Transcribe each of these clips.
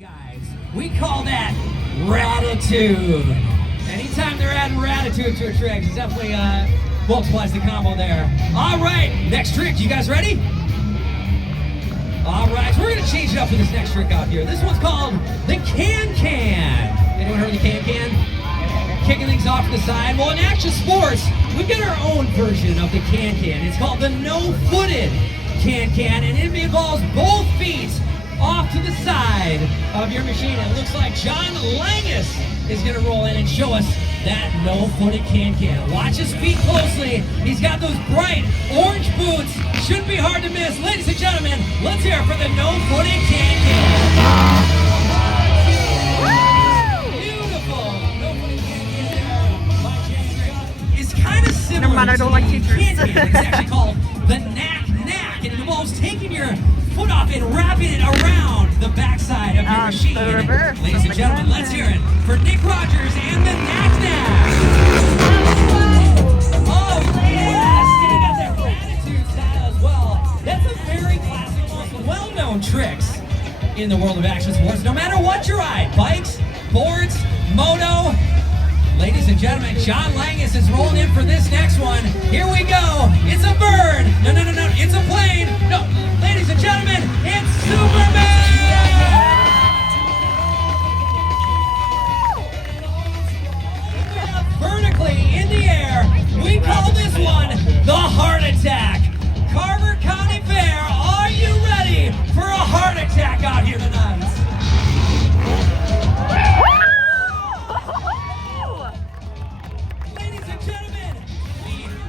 Guys, we call that ratitude. Anytime they're adding ratitude to a trick, it's definitely multiplies the combo there. All right, next trick. You guys ready? All right, so we're gonna change it up for this next trick out here. This one's called the can-can. Anyone heard of the can-can? Kicking things off to the side. Well, in action sports, we've got our own version of the can-can. It's called the no-footed can-can, and it involves both feet off to the side of your machine. It looks like John Langus is gonna roll in and show us that no-footed can-can. Watch his feet closely. He's got those bright orange boots. Shouldn't be hard to miss. Ladies and gentlemen, let's hear it for the no-footed can-can. Beautiful. No-footed can-can there by James. It's kind of similar. Never mind, I don't like teachers. It's actually called the knack-knack, and it involves taking your foot off and wrapping it around the backside of your machine. Ladies and gentlemen, let's hear it for Nick Rogers and the knack-knack. Oh, yes! And he got that gratitude style as well. That's a very classic, most well-known tricks in the world of action sports. No matter what you ride, bikes, boards, moto. Ladies and gentlemen, John Langus is rolling in for this next one. Here we go. It's a bird. No, it's a plane. No, ladies and gentlemen, it's Superman! Vertically in the air, we call this one the heart attack. Carver County Fair, are you ready for a heart attack out here tonight?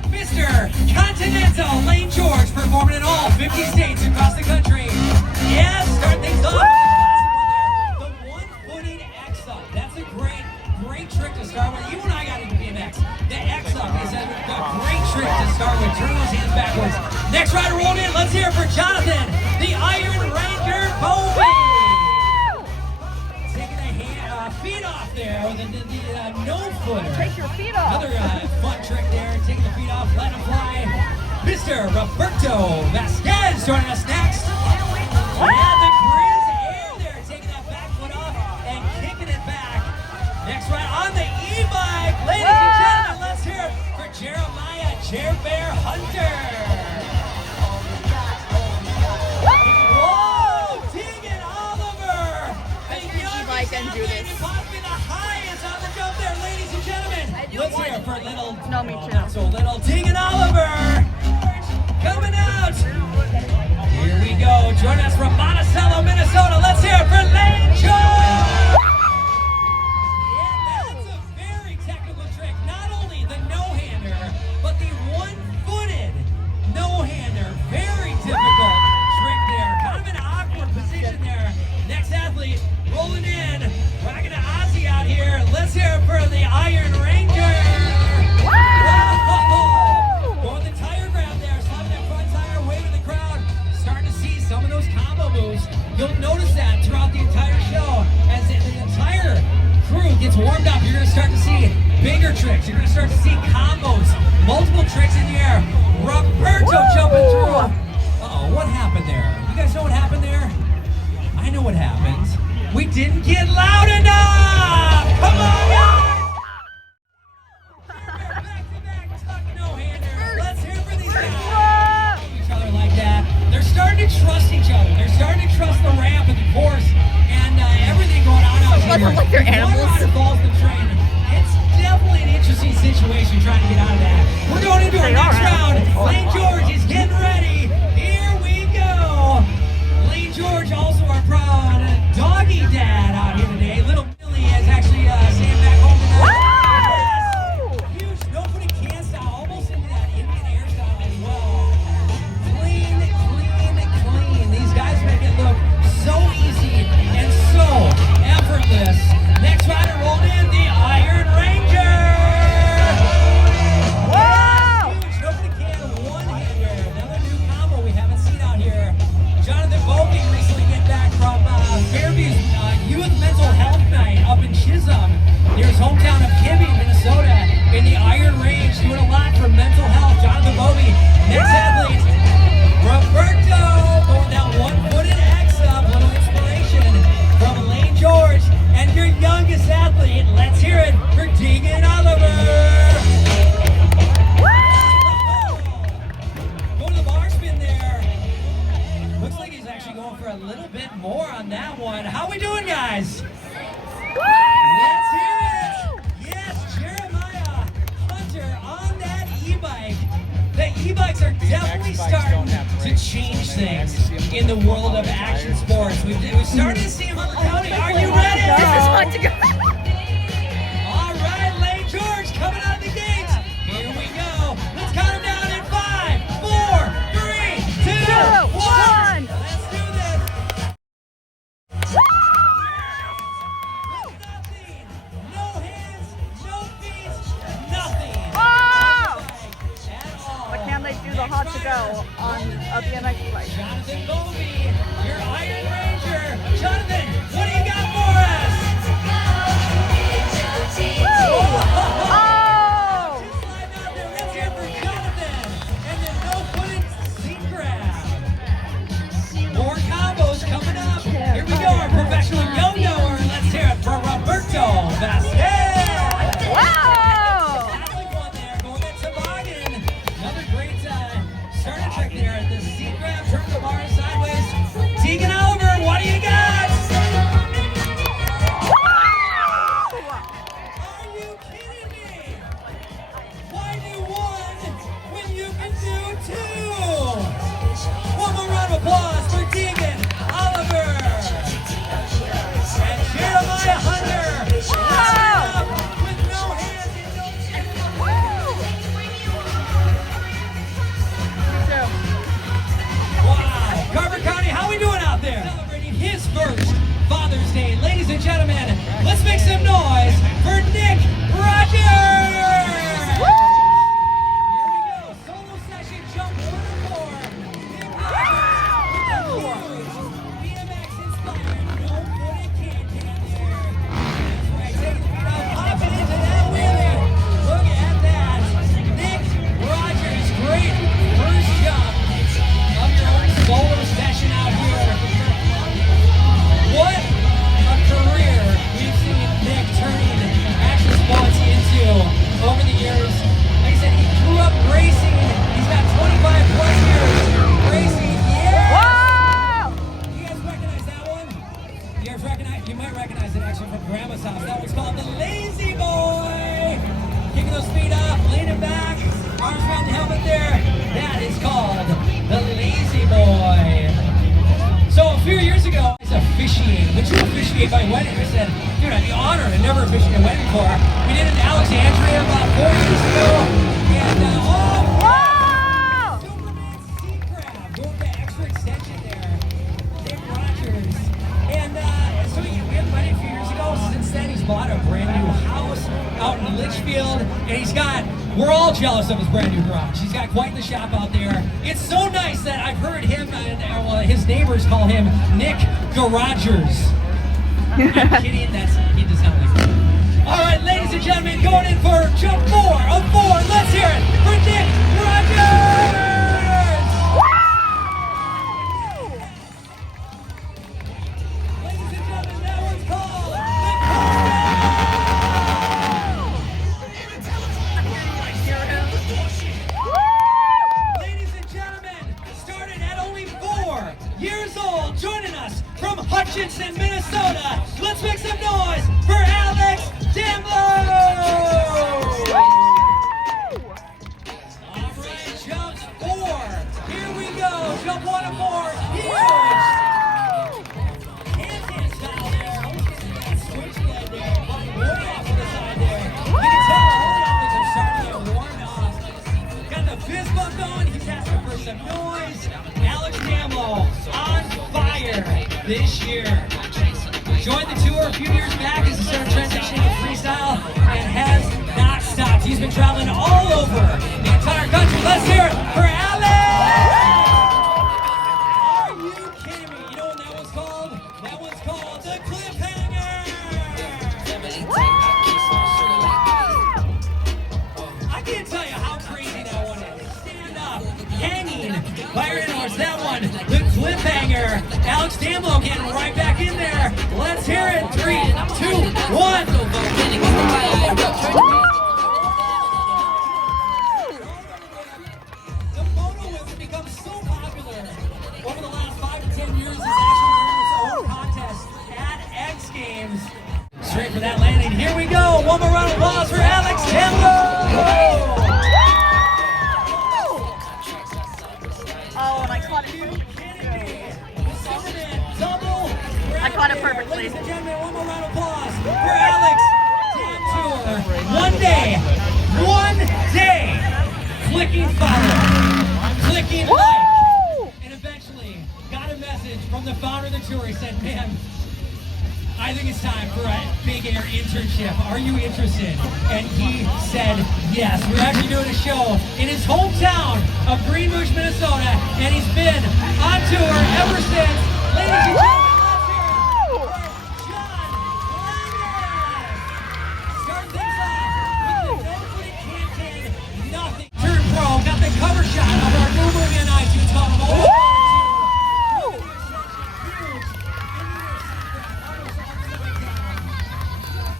Mr. Continental Lane George performing in all 50 states across the country. Yes, start things off. The one-footed X-up. That's a great trick to start with. You and I got into BMX. The X-up is a great trick to start with. Turn those hands backwards. Next rider rolled in. Let's hear it for Jonathan, the Iron Ranger Bovey. Taking the feet off there with the no-footer. Take your feet off. Another fun trick there. Taking the feet off, letting them fly. Mr. Roberto Vasquez joining us next. And the Grizz Air there, taking that back foot off and kicking it back. Next right on the e-bike. Ladies and gentlemen, let's hear it for Jeremiah Chair Bear Hunter. Whoa, Tegan Oliver. I can do this. Possibly the highest on the jump there, ladies and gentlemen. Let's hear it for little, no, me too. Not so little Tegan Oliver coming out. Here we go. Join us from Monticello, Minnesota. Let's hear it for Lane George. Yeah, that's a very technical trick. Not only the no-hander, but the one-footed no-hander. Very difficult trick there. Kind of an awkward position there. Next athlete rolling in. Rocking to Ozzy out here. Let's hear it for the Iron Ranger. Whoa! Going the tire grab there. Slapping that front tire, waving the crowd. Starting to see some of those combo moves. You'll notice that throughout the entire show. As the entire crew gets warmed up, you're going to start to see bigger tricks. You're going to start to see combos. Multiple tricks in the air. Roberto jumping through. Uh-oh, what happened there? You guys know what happened there? I know what happened. We didn't get loud enough! Come on, guys! Back-to-back tuck no-hander. Let's hear for these guys. Each other like that. They're starting to trust each other. They're starting to trust the ramp and the course and everything going on out here. Like they're animals. One rider falls the train. It's definitely an interesting situation trying to get out of that. We're going into our next round. Lane George is getting ready. Here we go. Lane George, also our proud doggy dad out here today. Little Billy is actually staying back home. a little bit more on that one. How we doing, guys? Let's hear it! Yes, Jeremiah Hunter on that e-bike. The e-bikes are definitely starting to change things in the world of action sports. We've started to see them on the county. Are you ready? This is fun to go. All right, Lane George coming out of the gates. Here we go. Let's count them down in 5, 4, 3, 2, 1. Let's do this. Nothing. No hands, no feet, nothing. Oh! At all. But can they do the hot to go on a BMX bike? Jonathan Bovey, your Iron Ranger. Jonathan, what do you got for us? Oh! Just slide out there. Let's hear it for Jonathan. And then no-footed seat grab. More combos coming up. Here we go, our professional yo-yoer. Let's hear it for Roberto Vasquez. Wow! Catholic one there, going at toboggan. Another great starter trick there at the seat grab, turn the bar sideways. Tegan Oliver, what do you got? Are you kidding me? Why do one when you can do two? One more round of applause for Tegan Oliver and Jeremiah Hunter. Wow! With no hands and no feet. Wow. Carver County, how we doing out there? Celebrating his first Father's Day. Ladies and gentlemen, let's make some noise for Nick Rogers! Here we go. Solo session, jump 1 or 4. Nick Rogers with a huge BMX inspired no-footed can-can there. That's right, taking the feet out, popping into that wheelie. Look at that. Nick Rogers, great first jump of your own solo session out here. What a career we've seen Nick turning action sports into over the years. Like I said, he grew up racing. He's got 25 plus years racing. Yeah! Wow! You guys recognize that one? You might recognize it actually from Grandma's house. That one's called the Lazy Boy. Kicking those feet up, leaning back, arms around the helmet there. That is called the Lazy Boy. So a few years ago, I was officiating. Would you officiate my wedding? I said, dude, I'd be honored. I never officiated a wedding before. We did it in Alexandria about 4 years ago. And, Wow! Superman seat grab, going the extra extension there. Nick Rogers. And so we had a wedding a few years ago. Since then, he's bought a brand new house out in Litchfield. And we're all jealous of his brand new garage. He's got quite the shop out there. It's so nice that I've heard him, his neighbors call him Nick Garagers. I'm kidding, he does not like that. All right, ladies and gentlemen, going in for jump 4 of 4. Let's hear it for Nick Rogers! Ladies and gentlemen, that one's called the Ladies and gentlemen, started at only 4 years old, joining us from Hutchinson, Minnesota. Let's make some noise for Alex Damlo! All right, jumps 4. Here we go. Jump 1 of 4. Huge! Hand style there. That switch leg there. Way off to the side there. You can tell all the athletes are starting to get warmed up. Got the fist bump going. He's asking for some noise. Alex Damlo on fire this year. Joined the tour a few years back as he started transitioning to freestyle and has not stopped. He's been traveling all over the entire country. Let's hear it for Alex! Are you kidding me? You know what that one's called? That one's called the Cliffhanger! I can't tell you how crazy that one is. Stand up, hanging, fire in horse. That one, the Cliffhanger. Alex Damlo getting right back in there. Let's hear it. 3, 2, 1. The photo has become so popular over the last 5 to 10 years. It's actually ladies and gentlemen, one more round of applause for Alex Tantour. One day, clicking follow, clicking like, and eventually got a message from the founder of the tour. He said, man, I think it's time for a Big Air internship. Are you interested? And he said yes. We're actually doing a show in his hometown of Greenbush, Minnesota, and he's been on tour ever since. Ladies and gentlemen, let's hear it for John Langus. Start things off with the no-footed can-can, nothing. Turn pro, got the cover shot of our new movie on iTunes called Motor.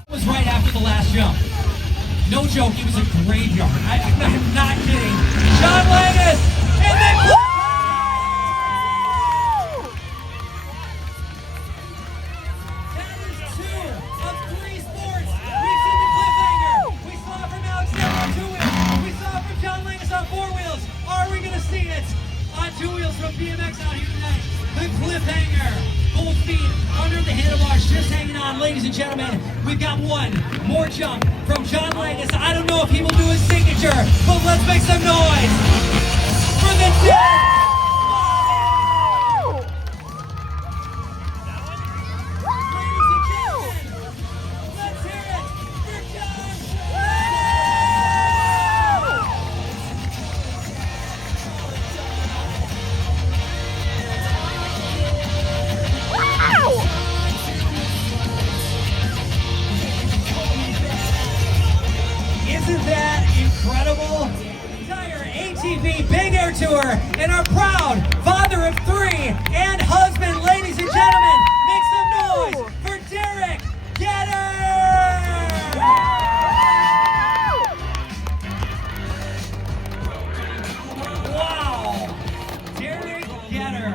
Was right after the last jump. No joke, he was a graveyard. I'm not kidding. John Langus, and then that is 2 of 3 sports. We've seen the cliffhanger. We saw it from Alex on 2 wheels. We saw it from John Langus on 4 wheels. Are we gonna see it on 2 wheels from BMX out here tonight? The cliffhanger. Both feet under the handlebars, just hanging on. Ladies and gentlemen, we've got one more jump from John Langus. I don't know if he will do his signature, but let's make some noise for the dead. Ladies and gentlemen, let's hear it for John Isn't that incredible? Entire ATV Big Air Tour and our proud father of 3 and husband, ladies and gentlemen, make some noise for Derek Getter! Wow! Derek Getter.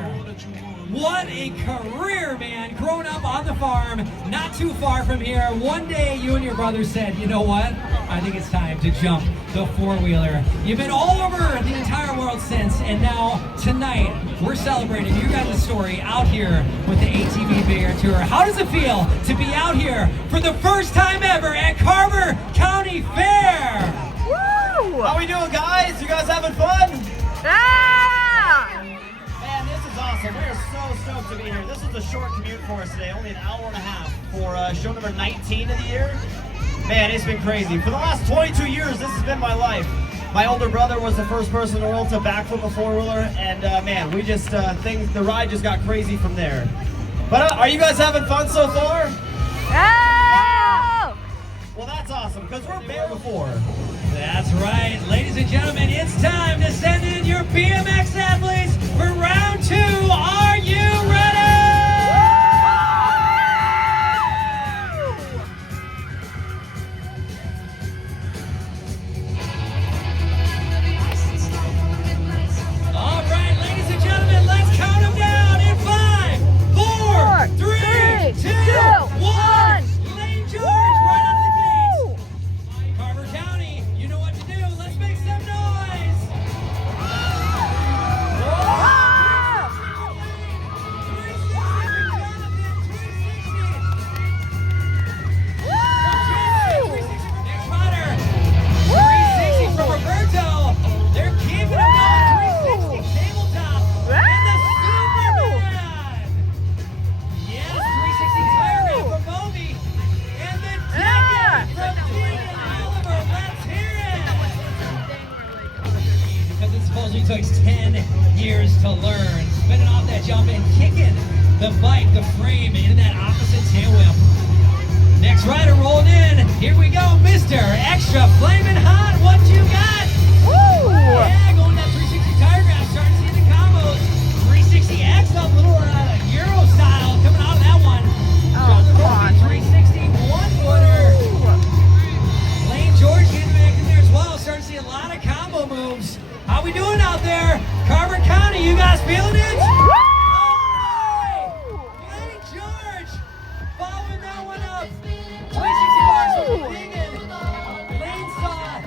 What a career, man. Growing up on the farm, not too far from here. One day you and your brother said, you know what? I think it's time to jump the 4-wheeler. You've been all over the entire world since, and now tonight we're celebrating your guys' story out here with the ATV Big Air Tour. How does it feel to be out here for the first time ever at Carver County Fair? Woo! How we doing, guys? You guys having fun? Yeah! Man, this is awesome. We are so stoked to be here. This was a short commute for us today, only an hour and a half for show number 19 of the year. Man, it's been crazy. For the last 22 years, this has been my life. My older brother was the first person in the world to backflip a 4-wheeler, and man, we just, the ride just got crazy from there. But are you guys having fun so far? Yeah! Well, that's awesome, because we're there before. That's right. Ladies and gentlemen, it's time to send in your BMX athletes for round 2. Are you ready? All right, ladies and gentlemen, let's count them down in 5, 4, 3, 2, 1. Lane George right out of the gate. Carver County, you know what to do. Let's make some noise. Next rider, 360 from Roberto. They're keeping it going. 360 tabletop. And the Superman. Yes, 360 tire grab from Moby. And the decade from Dean Oliver. Let's hear it. Because it supposedly took 10 years to learn. Spinning off that jump and kicking the bike, the frame, into that opposite tail whip. Next rider rolling in. Here we go, Mr. Extra Flamin' Hot. What you got? Woo! Yeah, going that 360 tire grab, starting to see the combos. 360 X up, little Euro style coming out of that one. Oh, come on. 360 1-footer. Lane George getting back in there as well. Starting to see a lot of combo moves. How we doing out there? Carver County, you guys feeling it? Lane George following that one up. 360 bars from Vegan. Lane saw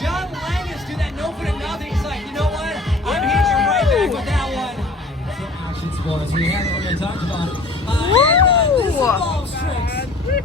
John Langus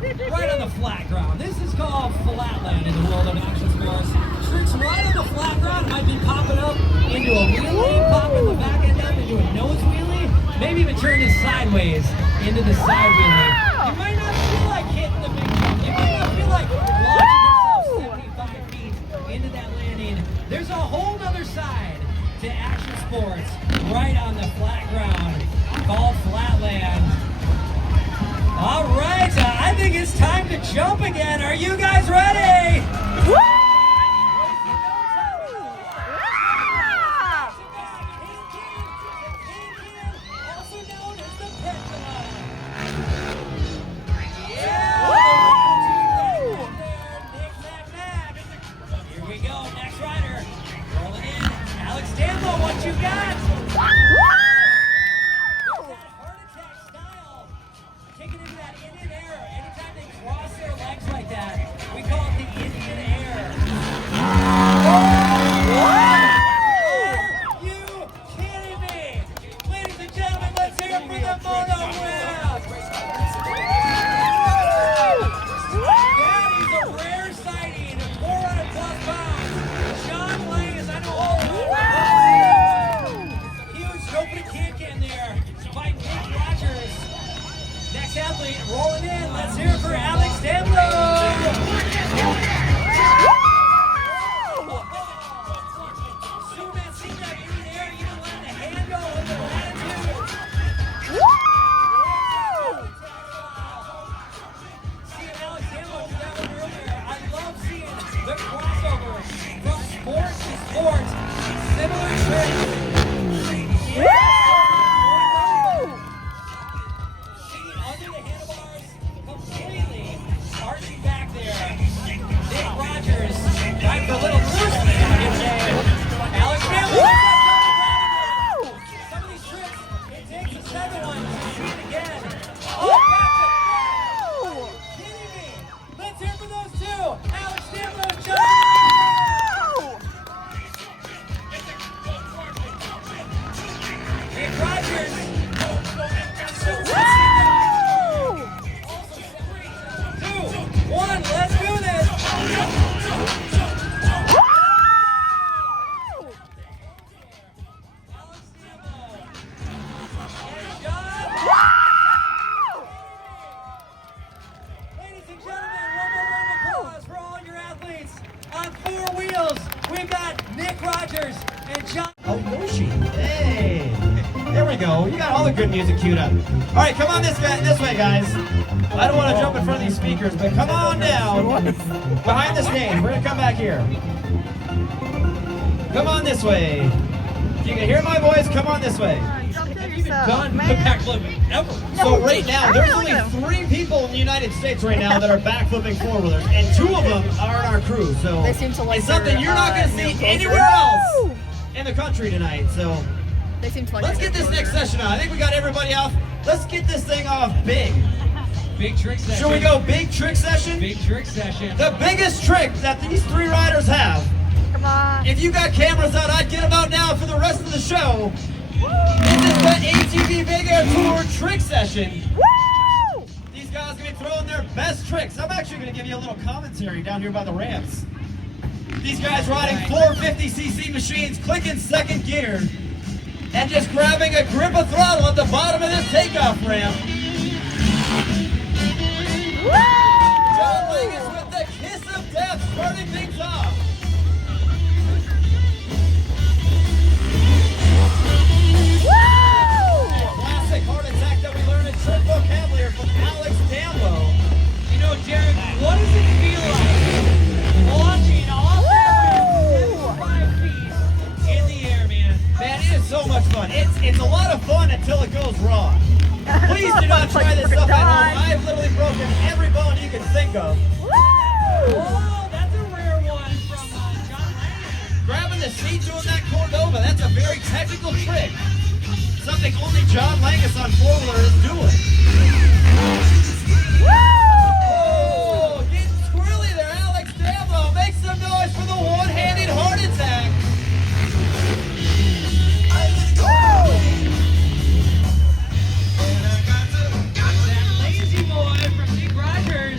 right on the flat ground. This is called flatland in the world of action sports. Tricks right on the flat ground might be popping up into a wheelie, popping the back end up into a nose wheelie, maybe even turning sideways into the side wheelie. You might not feel like hitting the big jump. You might not feel like launching yourself 75 feet into that landing. There's a whole other side to action sports right on the flat ground called flatland. All right, I think it's time to jump again. Are you guys ready? Woo! Also known as the pendulum. Here we go, next rider. Rolling in. Alex Dambo, what you got? Taking into that Indian air. Anytime they cross their legs like that, we call it the Indian air. Are you kidding me? Ladies and gentlemen, let's hear it for the mono whip. That is a rare sighting. 400+ pounds. John Langus, I know all about it. Huge opening can there by Nick Rogers. Next athlete rolling in. Let's hear it for Alex Dambo. Superman seen that in the air. You don't let the hand go with the latitude. Seeing Alex Dambo do that one earlier. I love seeing the crossover from sport to sport. Similar tricks. Under the handlebars, completely arching back there. Nick Rogers, right for a little boost in there. Alex Dambo. Some of these tricks, it takes a second one to see it again. Oh, gotcha. Kidding me. Let's hear for those two. Alex Dambo, John. Nick Rogers. One, let's do this. Alex Dambo. And John. Ladies and gentlemen, one more round of applause for all your athletes on 4 wheels. We've got Nick Rogers and John. Oh, Yoshi. Hey. There we go. You got all the good music queued up. All right, come on this way, guys. I don't want to jump in front of these speakers, but come on down behind the stage. We're going to come back here. Come on this way. If you can hear my voice, come on this way. Done the backflip ever. So right now, there's only 3 people in the United States right now that are backflipping 4-wheelers, and 2 of them are in our crew. So They seem to like it's something their, you're not going to new see clothes. anywhere else in the country tonight. So They seem to like let's their get this new next clothes. session on. I think we got everybody off. Let's get this thing off big. Big trick session. Should we go big trick session? Big trick session. The biggest trick that these 3 riders have. Come on. If you got cameras out, I'd get them out now for the rest of the show. This is the ATV Big Air Tour trick session. Woo! These guys are going to be throwing their best tricks. I'm actually going to give you a little commentary down here by the ramps. These guys riding 450cc machines, clicking second gear, and just grabbing a grip of throttle at the bottom of this takeoff ramp. John Langus with the kiss of death starting things off. Classic heart attack that we learned in trick vocabulary from Alex Dambo. You know, Jared, what does it feel like launching off that 5 feet in the air, man? Man, it is so much fun. It's a lot of fun until it goes wrong. Please do not try this stuff at home. I've literally broken every bone you can think of. Oh, that's a rare one from John Langus. Grabbing the seat, doing that Cordova, that's a very technical trick. Something only John Langus on 4-wheeler is doing. Oh, getting squirrely there, Alex Dambo. Make some noise for the one-handed heart attack. That lazy boy from Nick Rogers.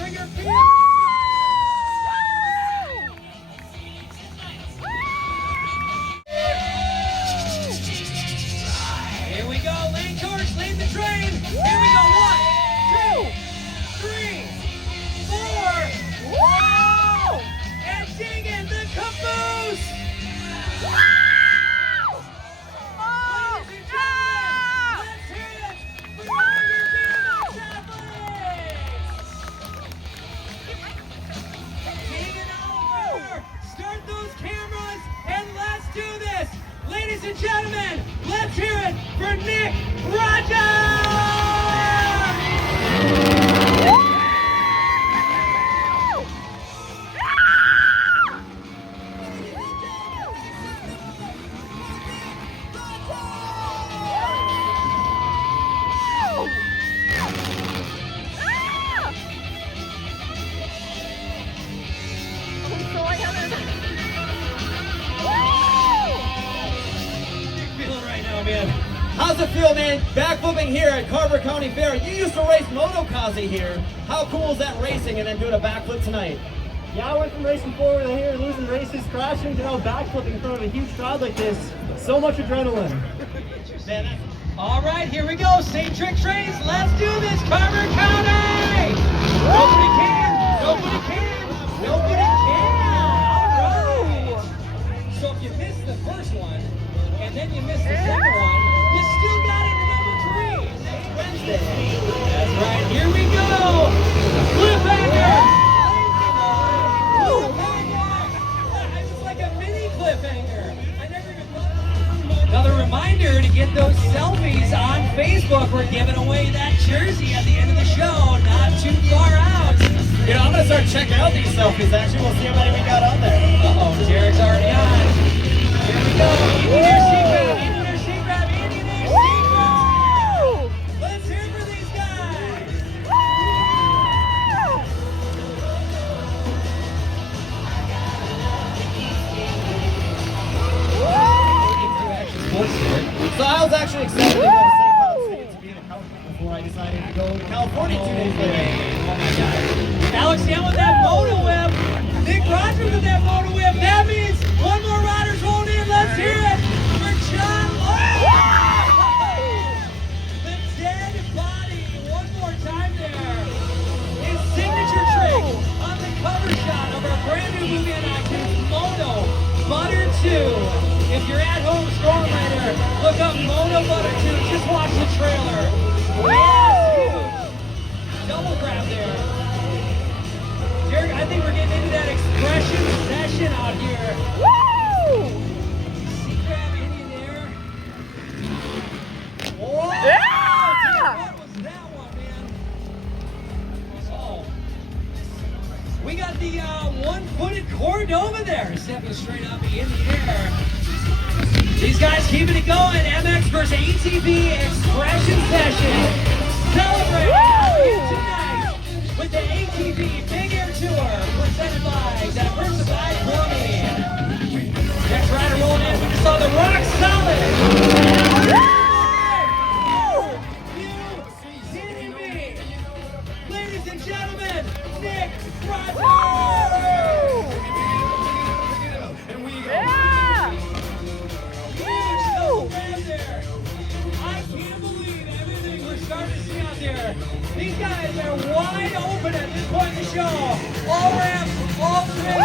Bring your feet. Here we go, Lane George, lead the train. Here we go, 1, 2, 3, 4. Whoa! And ding in the caboose. Start those cameras and let's do this. Ladies and gentlemen, let's hear it for Nick Rogers! How's it feel, man? Backflipping here at Carver County Fair. You used to race motokazi here. How cool is that racing and then doing a backflip tonight? Yeah, I went from racing forward to here, losing races, crashing, to now backflipping in front of a huge crowd like this. So much adrenaline. Man, all right, here we go. Same trick trains. Let's do this, Carver County. Nobody can. Nobody can. Nobody can. All right. So if you missed the first one and then you missed the second one, you still got it number 3 next Wednesday. That's right. Here we go. Cliffhanger. It's like a mini cliffhanger. I never even thought. Another reminder to get those selfies on Facebook. We're giving away that jersey at the end of the show. Not too far out. you know, I'm gonna start checking out these selfies. Actually, we'll see how many we got on there. Uh-oh, Derek's already on. Here we go. Engineer seat grab, engineer seat grab, engineer seat grab. Let's hear it for these guys. So I was actually excited to go to St. Cloud State to be in a California before I decided to go to California 2 days later. Oh my God. Alex Young with that motor whip. Nick Rogers with that motor whip. That means one more rider's holding in. Let's hear it for John. The dead body. One more time there. His signature trick on the cover shot of our brand new movie on iTunes, Moto Butter 2. If you're at home scrolling later, look up Moto Butter 2. Just watch the trailer. Yes, huge. Double grab there. Derek, I think we're getting into that expression session out here. Woo! See grab Indian there. Whoa! Yeah! What was that one, man? Oh. We got the one-footed Cordova there. Stepping straight up in the air. These guys keeping it going. MX versus ATV expression session. Celebrating tonight with the ATV Big Air Tour presented by Diversified Plumbing. Next rider rolling in. We just saw the Rock Solid. You kidding me? Ladies and gentlemen, Nick Rogers. These guys are wide open at this point in the show. All ramps, all tricks. Oh.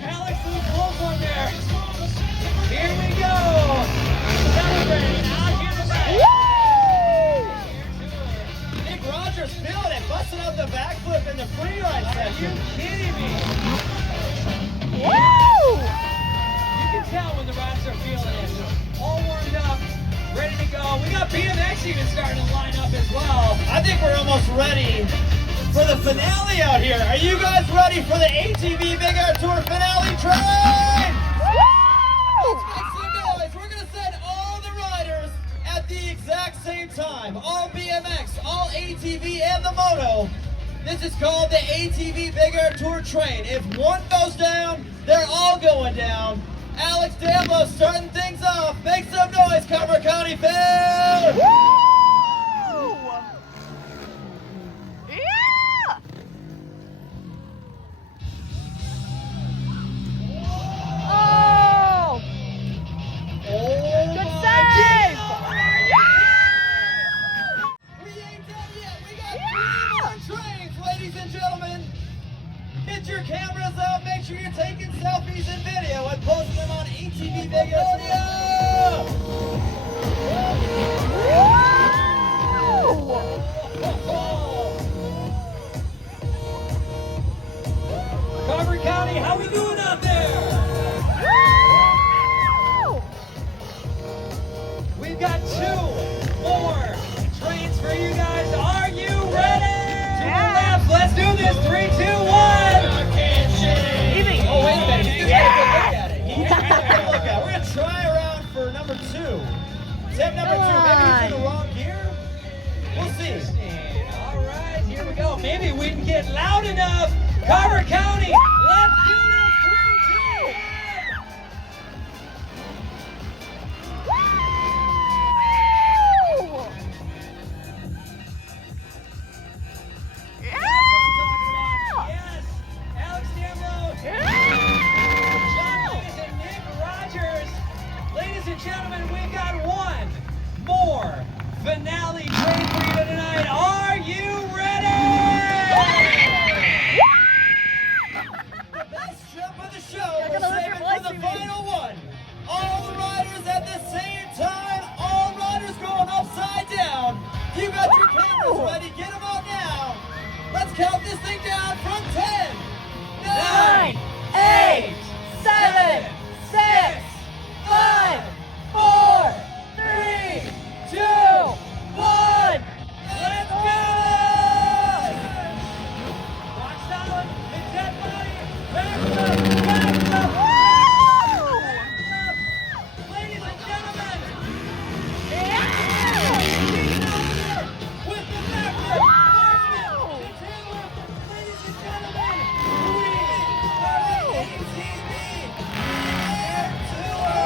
Alex, a close one there. Here we go. Celebrating out here tonight. Nick Rogers feeling it, busting out the backflip in the free ride Are section. you kidding me? Woo! You can tell when the riders are feeling it. All warmed up, ready to go. We got BMX even starting to line up as well. I think we're almost ready for the finale out here. Are you guys ready for the ATV Big Air Tour finale train? Let's make some noise. We're going to send all the riders at the exact same time. All BMX, all ATV, and the moto. This is called the ATV Big Air Tour train. If one goes down, they're all going down. Alex Damlo starting things off. Make some noise, Carver County Fair! Woo! Yeah! your cameras up. Make sure you're taking selfies and video and posting them on ATV Big Air Show. Carver County, how we doing out there? We've got 2 more trains for you guys. Are you ready? To the left, let's do this. 3, 2, 1. Oh, wait a minute. He's got to look at it. He's got to look at it. We're going to try around for number 2. Tip number 2. Maybe he's in the wrong gear. We'll see. All right, here we go. Maybe we can get loud enough. Carver County, let's do this. 3, 2, 1. Yes, Alex Damlo, John Lewis, and Nick Rogers. Ladies and gentlemen, we've got 1 more finale train for you tonight. Are you ready? The best jump of the show. We're saving for the final one. All the riders at the same time. All riders going upside down. You got your cameras ready. Get them on now. Let's count this thing down from 10, 9, 8, 7, 6, 5, 4, 3, 2, 1. Let's go! Rock solid, the dead body, back up, back up, back up. Ladies and gentlemen, with the backward horseman, the tail lifter. Ladies and gentlemen, we are the ATV Air Tour.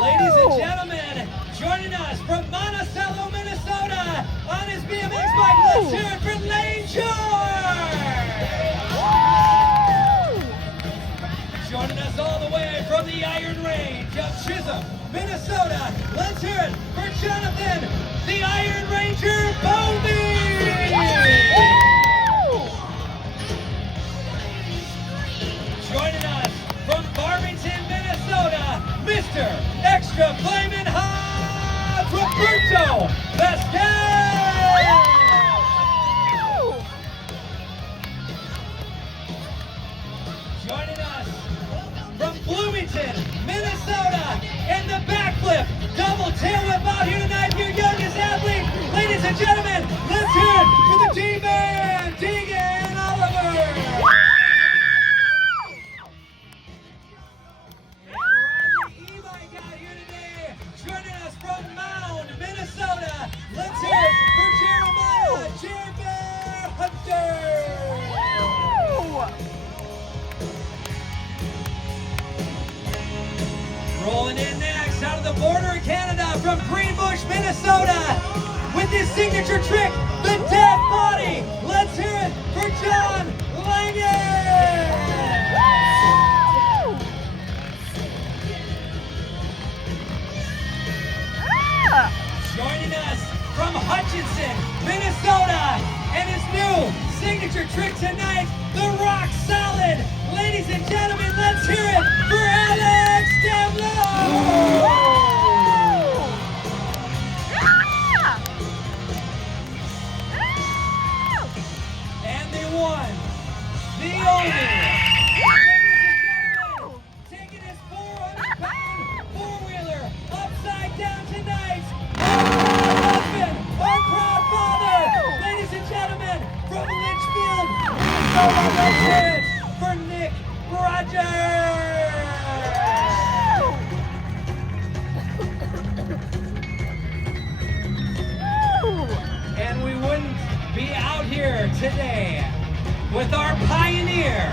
Ladies and gentlemen, joining us from Monticello, Minnesota, on his BMX bike, let's hear it for Lane George! Joining us all the way from the Iron Range of Chisholm, Minnesota, let's hear it for Jonathan, the Iron Ranger Bowman! Joining us from Farmington, Minnesota, Mr. Extra Flamin' Hot, Roberto Vasquez! Joining us from Bloomington, Minnesota, and the backflip, double tail whip out here tonight, your youngest athlete. Ladies and gentlemen, let's hear it for the T-Man, Tegan Oliver! Joining us from Mound, Minnesota, let's hear it for Jeremiah Jerbear Hunter! Rolling in next, out of the border of Canada, from Greenbush, Minnesota, with his signature trick, the dead body. Let's hear it for John Langen! Joining us from Hutchinson, Minnesota, and his new signature trick tonight, the Rock Solid. Ladies and gentlemen, let's hear it for Alex Damlo! And the one, the only, taking his 400-pound four-wheeler upside down tonight, our husband, our proud father, ladies and gentlemen, from Litchfield, Minnesota, let's hear it for Nick Rogers! And we wouldn't be out here today with our pioneer,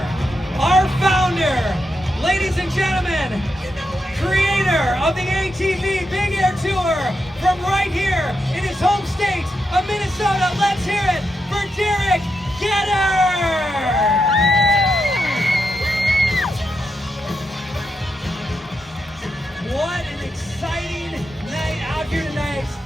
our founder, ladies and gentlemen, creator of the ATV Big Air Tour from right here in his home state of Minnesota. Let's hear it for Derek Getter! up here tonight.